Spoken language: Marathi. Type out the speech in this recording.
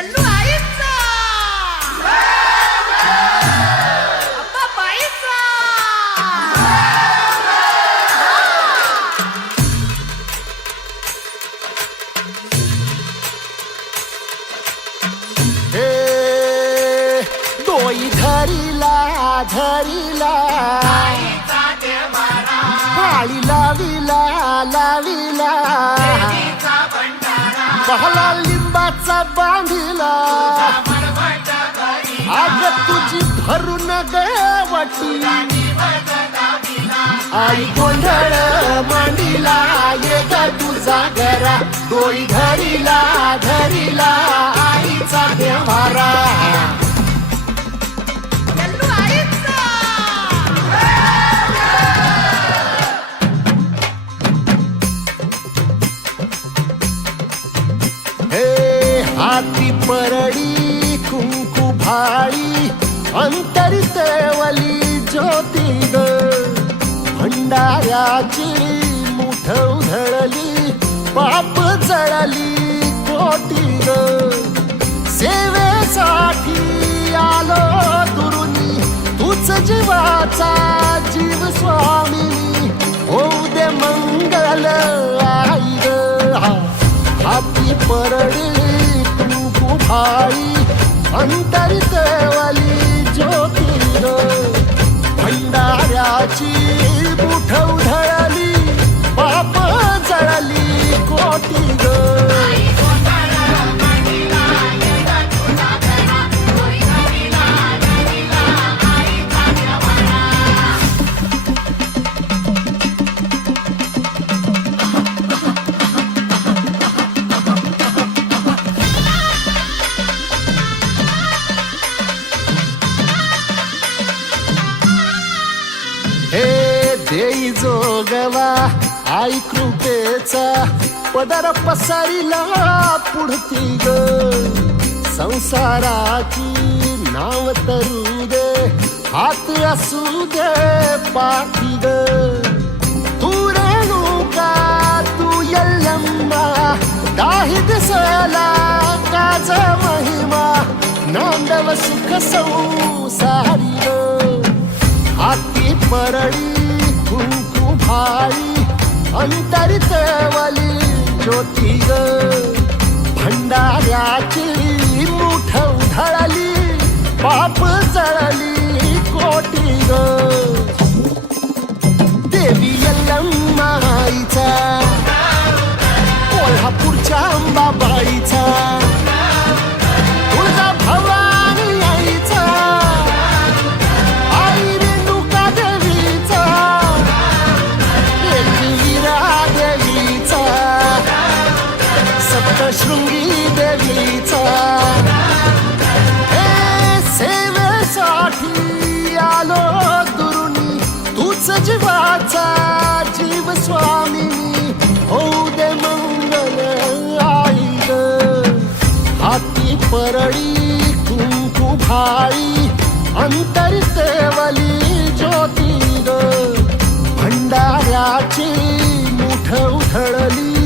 ಎಲ್ಲೂ ಆಯ್ತಾ ಅಪ್ಪ ಬಾಯ್ತಾ डोई धरीला धरीला पाळी लाविला लाविला बहला लिंबाचा बांधिला आग तुझी भरून गवटी आई गोंधळ मांडीला ये ग तुझा घरा डोई धरीला धरीला आईचा देवारा ಎಲ್ಲೂ ಆಯ್ತಾ हे हाती परडी कुंकू भाळी अंतरितवली ज्योती ग भंडाऱ्याची मुठ उधळली पाप जळली कोटी ग सेवेसाठी आलो दुरुनी तूच जीवाचा जीव स्वामी होऊ दे मंगल आई ग हाती परडी कुंकू भाळी अंतरितवली ज्योती ग भंडाऱ्याची मुठ उधळली पाप जळली कोटी ग हे देई जोगवा आई कृपेचा पदर पसरिला पुढती ग संसाराची नाव तरू दे हात असू दे पाठी ग तू रेणुका तू यल्लम्मा दाही दिसला काज महिमा नांदव सुख संसारी ग हाती परडी कुंकू भाळी अंतरितवली ज्योती ग भंडाऱ्याची मुठ उधळली पाप जळली कोटी ग देवी यल्लम्मा आईचा कोल्हापूरच्या अंबाबाईचा तुळजा भवानी आईचा शृंगी देवीचा हे सेवेसाठी आलो दुरुनी तूच जीवाचा जीव स्वामी होऊ दे मंगल आई ग हाती परडी कुंकू भाळी अंतरितवली ज्योती ग भंडाऱ्याची मुठ उधळली